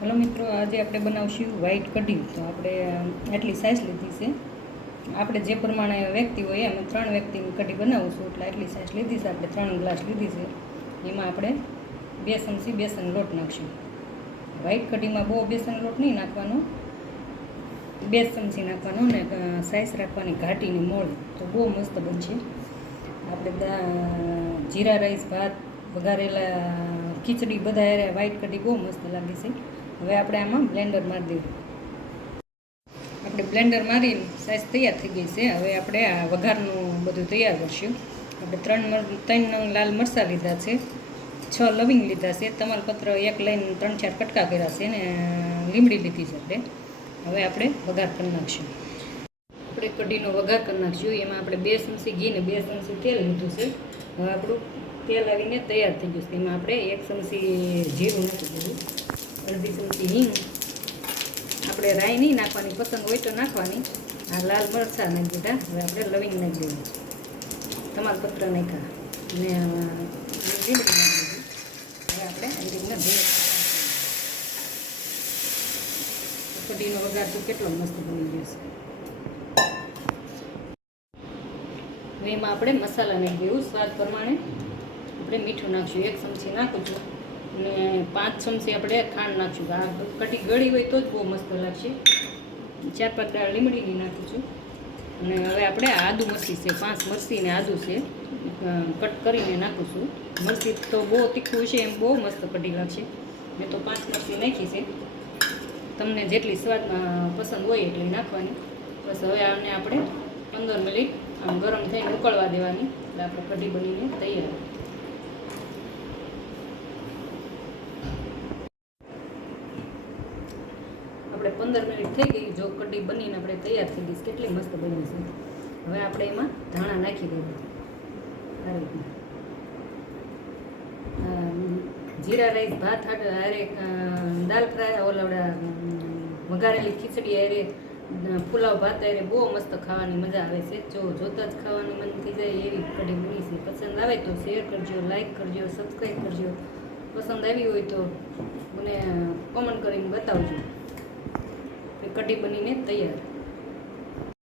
Hello મિત્રો, આજે આપણે બનાવશું વ્હાઈટ કઢી. તો આપણે એટલી સાઇઝ લીધી છે. આપણે જે પ્રમાણે વ્યક્તિ હોય એમ 3 વ્યક્તિની કઢી બનાવશું એટલે એટલી સાઇઝ લીધી છે. આપણે 3 ગ્લાસ લીધી છે. એમાં આપણે 2 ચમચી બેસન લોટ નાખશું. વ્હાઈટ કઢીમાં બહુ બેસન લોટ નહીં નાખવાનો, 2 ચમચી નાખવાનો ને સાઇઝ રાખવાની ઘાટીની મોળી, તો બહુ મસ્ત બનશે. આપણે જીરા રાઈસ, ભાત, વઘારેલા ખીચડી બધા વ્હાઈટ કઢી બહુ મસ્ત લાગે છે. હવે આપણે આમાં બ્લેન્ડર મારી દઈએ. આપણે બ્લેન્ડર મારીને સાઈઝ તૈયાર થઈ ગઈ છે. હવે આપણે આ વઘારનું બધું તૈયાર કરશું. આપણે 3 નંગ લાલ મરચાં લીધા છે, 6 લવિંગ લીધા છે, તમાલપત્ર 1 લઈને 3-4 કટકા કર્યા છે ને લીમડી લીધી છે. આપણે વઘાર કરી નાખશું. આપણે કઢીનો વઘાર કરી નાખશું. એમાં આપણે 2 ચમચી ઘી ને 2 ચમચી તેલ લીધું છે. હવે આપણું તેલ આવીને તૈયાર થઈ ગયું છે. એમાં આપણે 1 ચમચી જીરું નાખી દીધું, અડધી ચમચી હિંગ. આપણે રાઈ નહીં નાખવાની, પસંદ હોય તો નાખવાની. આ લાલ મરચાં નાખી દીધા. હવે આપણે લવિંગ નાખી દેવું, તમાલપત્ર નાખ્યા અને લીમડી નાખી દીધી. હવે આપણે આવી રીતના ભેળ કઢીનો વઘાર તો કેટલો મસ્ત બની ગયો છે. હવે એમાં આપણે મસાલા નાખી દેવું સ્વાદ પ્રમાણે. આપણે મીઠું નાખશું, 1 ચમચી નાખું છું અને 5 ચમચી આપણે ખાંડ નાખશું. આ કઢી ગળી હોય તો જ બહુ મસ્ત લાગશે. 4-5 દાળ લીમડીની નાખું છું. અને હવે આપણે આદુ મરચી છે, 5 મરચી ને આદુ છે, કટ કરીને નાખું છું. મરચી તો બહુ તીખું છે, એમ બહુ મસ્ત કઢી લાગશે. મેં તો 5 મરચી નાખી છે. તમને જેટલી સ્વાદમાં પસંદ હોય એટલી નાખવાની. બસ હવે આને આપણે 15 મિનિટ ગરમ થઈને ઉકળવા દેવાની. એટલે આપણે કઢી બનીને તૈયાર. આપણે 15 મિનિટ થઈ ગઈ. જો કઢી બનીને આપણે તૈયાર થઈ ગઈ, કેટલી મસ્ત બની છે. હવે આપણે એમાં ધાણા નાખી દઈએ. આ રીતના જીરા રાઈસ, ભાત હારે, દાલ ફ્રાય, ઓલા વઘારેલી ખીચડી હારે, પુલાવ ભાત હારે બહુ મસ્ત ખાવાની મજા આવે છે. જો જોતા જ ખાવાનું મન થઈ જાય એવી કઢી બની છે. પસંદ આવે તો શેર કરજો, લાઈક કરજો, સબસ્ક્રાઈબ કરજો. પસંદ આવી હોય તો મને કોમેન્ટ કરીને બતાવજો. કઢી બનીને તૈયાર.